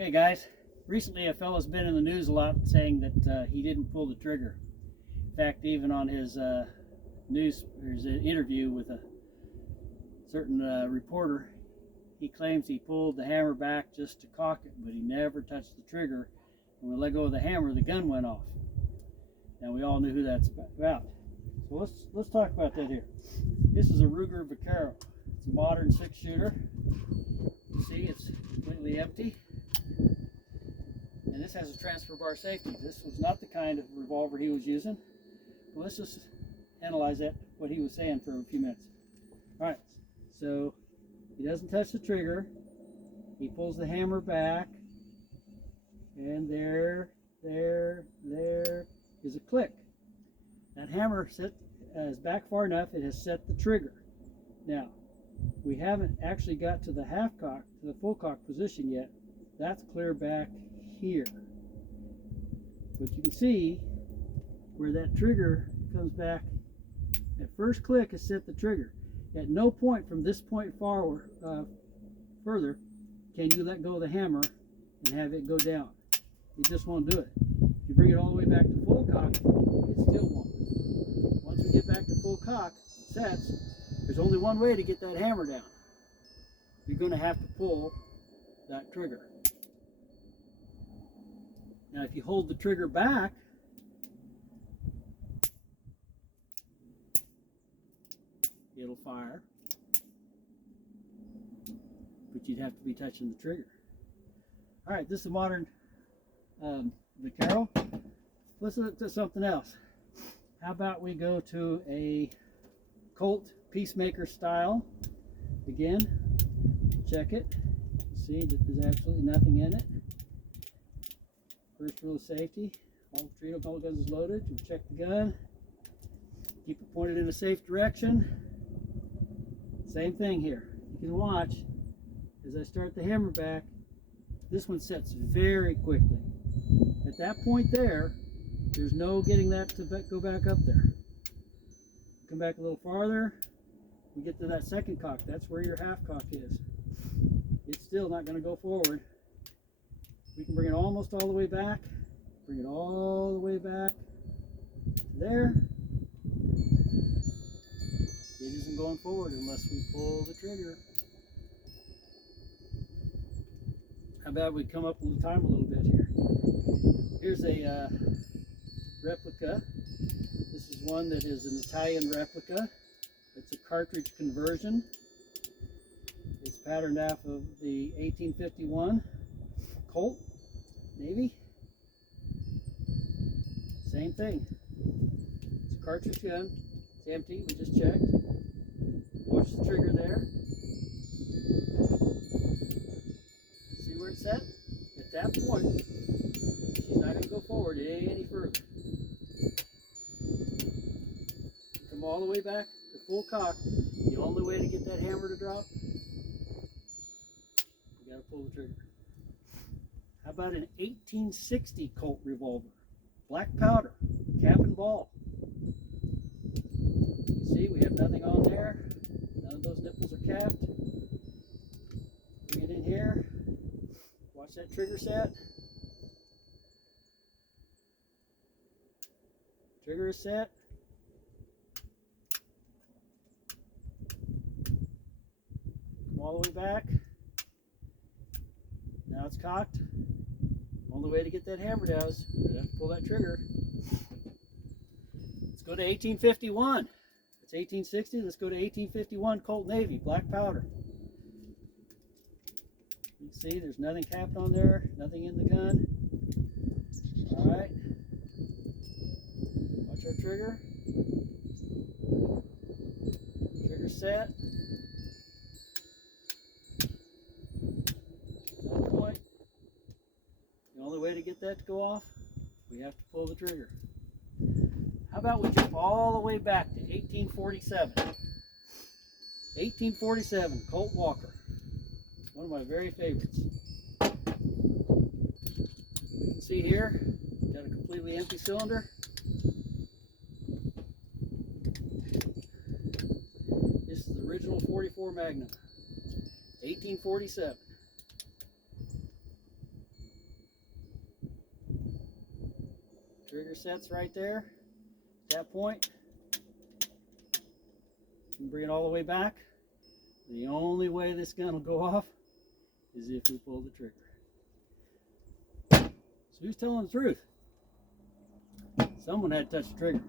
Hey guys, recently a fellow's been in the news a lot saying that he didn't pull the trigger. In fact, even on his his interview with a certain reporter, he claims he pulled the hammer back just to cock it, but he never touched the trigger. When we let go of the hammer, the gun went off. Now we all knew who that's about. So let's talk about that here. This is a Ruger Vaquero. It's a modern 6-shooter. You see, it's completely empty. And this has a transfer bar safety. This was not the kind of revolver he was using. Well, let's just analyze that, what he was saying for a few minutes. All right, so he doesn't touch the trigger. He pulls the hammer back, and there is a click. That hammer is back far enough, it has set the trigger. Now, we haven't actually got to the half cock, to the full cock position yet. That's clear back here. But you can see where that trigger comes back. That first click has set the trigger. At no point from this point forward, further, can you let go of the hammer and have it go down. You just won't do it. If you bring it all the way back to full cock, it still won't. Once we get back to full cock, it sets. There's only one way to get that hammer down. You're going to have to pull that trigger. Now if you hold the trigger back, it'll fire, but you'd have to be touching the trigger. All right, this is a modern Vaquero. Let's look at something else. How about we go to a Colt Peacemaker style. Again, check it. See that there's absolutely nothing in it. First rule of safety, all guns is loaded. You check the gun. Keep it pointed in a safe direction. Same thing here. You can watch as I start the hammer back. This one sets very quickly. At that point there's no getting that to go back up there. Come back a little farther. We get to that second cock. That's where your half cock is. It's still not going to go forward. We can bring it almost all the way back. Bring it all the way back to there. It isn't going forward unless we pull the trigger. How about we come up with time a little bit here? Here's a replica. This is one that is an Italian replica. It's a cartridge conversion. It's patterned off of the 1851 Colt Navy. Same thing. It's a cartridge gun. It's empty. We just checked. Watch the trigger there. See where it's set? At that point, she's not going to go forward any further. Come all the way back to full cock. The only way to get that hammer to drop, you got to pull the trigger. How about an 1860 Colt revolver? Black powder, cap and ball. You see, we have nothing on there. None of those nipples are capped. Bring it in here. Watch that trigger set. Trigger is set. Come all the way back. Now it's cocked. Only way to get that hammer down is you have to pull that trigger. Let's go to 1851. It's 1860. Let's go to 1851 Colt Navy, black powder. You can see there's nothing capped on there, nothing in the gun. All right. Watch our trigger. Trigger set. No point. The only way to get that to go off, we have to pull the trigger. How about we jump all the way back to 1847. 1847, Colt Walker. One of my very favorites. You can see here, got a completely empty cylinder. This is the original 44 Magnum, 1847. Trigger sets right there. At that point, you can bring it all the way back. The only way this gun will go off is if we pull the trigger. So who's telling the truth? Someone had to touch the trigger.